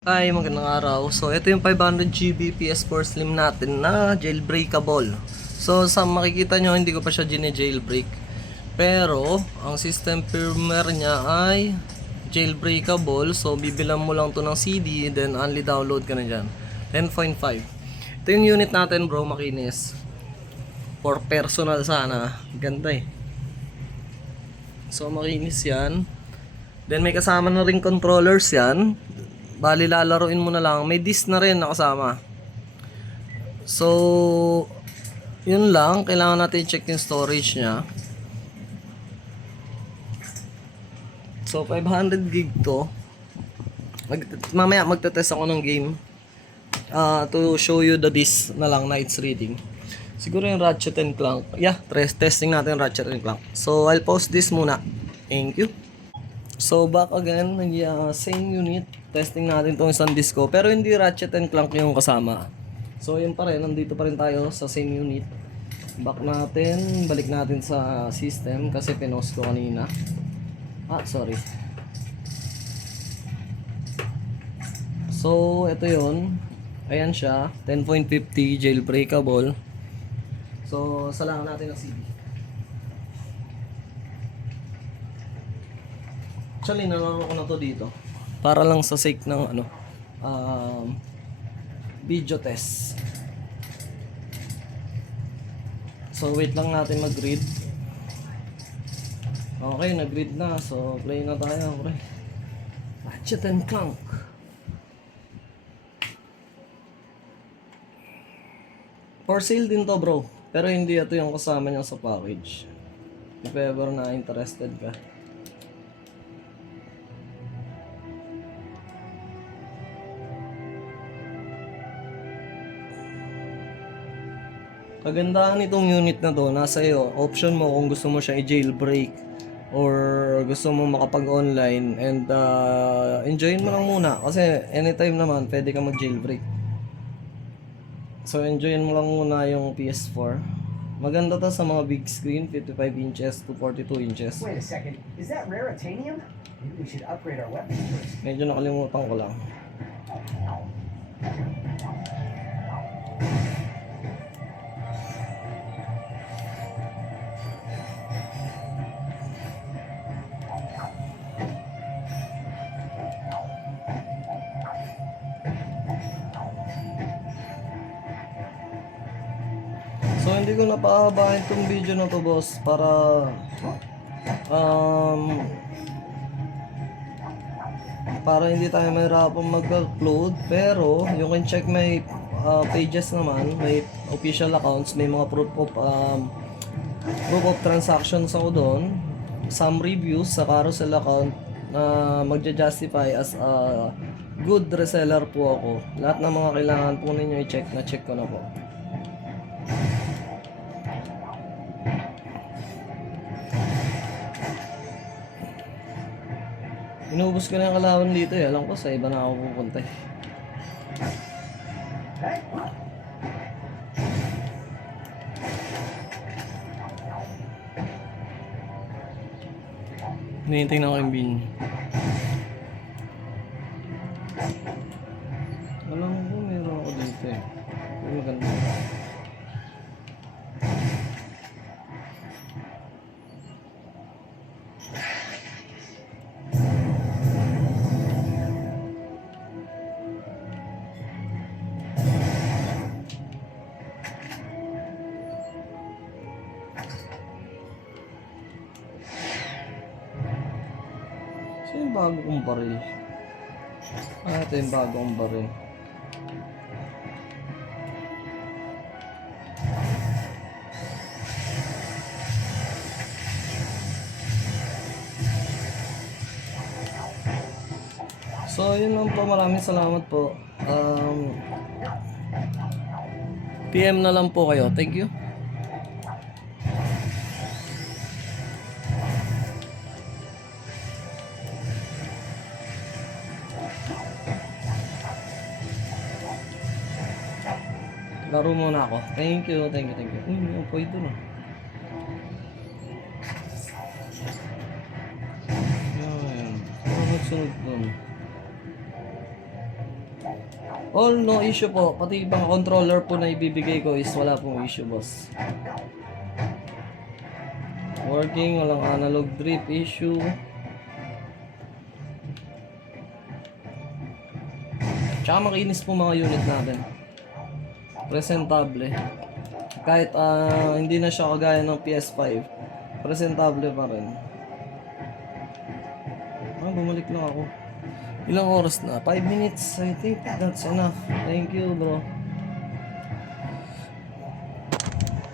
Hi, magandang araw. So, ito yung 500 GB PS4 Slim natin na jailbreakable. So, sa makikita nyo, hindi ko pa siya gine-jailbreak. Pero, ang system firmware niya ay jailbreakable. So, bibilang mo lang to ng CD, then only download ka na dyan. 10.5. Ito yung unit natin, bro, makinis. For personal sana. Ganda eh. So, makinis yan. Then, may kasama na ring controllers yan. Bali lalaruin mo na lang. May disc na rin nakasama. So, yun lang. Kailangan natin i-check yung storage niya. So, 500 gig to. Mamaya magte-test ako ng game. To show you the disc na lang na it's reading. Siguro yung Ratchet and Clank. Yeah, testing natin yung Ratchet and Clank. So, I'll pause this muna. Thank you. So, back again. Same unit. Testing natin itong isang disco. Pero hindi Ratchet and Clank yung kasama. So, yun pa rin. Nandito pa rin tayo sa same unit. Back natin. Balik natin sa system. Kasi pinost ko kanina. Sorry. So, ito yun. Ayan siya. 10.50 jailbreakable. So, salangan natin ang CD. Actually, nalaro ko na to dito. Para lang sa sake ng video test. So, wait lang natin mag-read. Okay, nag-read na. So, play na tayo, pre. Ratchet and Clank. For sale din to, bro. Pero hindi ito yung kasama niya sa package. If ever na interested ka. Kagandahan nitong unit na to, nasa iyo. Option mo kung gusto mo siya i-jailbreak or gusto mo makapag-online and enjoyin mo lang muna kasi anytime naman pwede ka mag-jailbreak. So enjoyin mo lang muna yung PS4. Maganda to sa mga big screen, 55 inches to 42 inches. Wait a second, is that raritanium? Maybe we should upgrade our weapons first. Medyo nakalimutan ko lang. So hindi ko napahabain tong video na to, boss, para hindi tayo mahirapan mag-upload. Pero you can check my pages naman, may official accounts, may mga proof of transactions ako doon, some reviews sa carousel account na magja-justify as a good reseller po ako. Lahat ng mga kailangan po ninyo i-check, na check ko na po. Inubos ko na yung kalaban dito eh. Alam ko sa iba na ako pupunta eh. Hinihintayin ako yung bin. Alam ko meron ako dito eh. Pero maganda. So yung bago kong baril. Ito yung bago kong baril. So yun lang po, maraming salamat po. PM na lang po kayo. Thank you. Laro muna ako. Thank you. Uy, may upoy doon ah. Yan. Sunod-sunod doon. All no issue po. Pati ibang controller po na ibibigay ko is wala pong issue, boss. Working, walang analog drip issue. Tsaka makinis po mga unit natin. Presentable. Kahit hindi na siya kagaya ng PS5, presentable pa rin. Bumalik lang ako. Ilang oras na? 5 minutes. I think that's enough. Thank you, bro.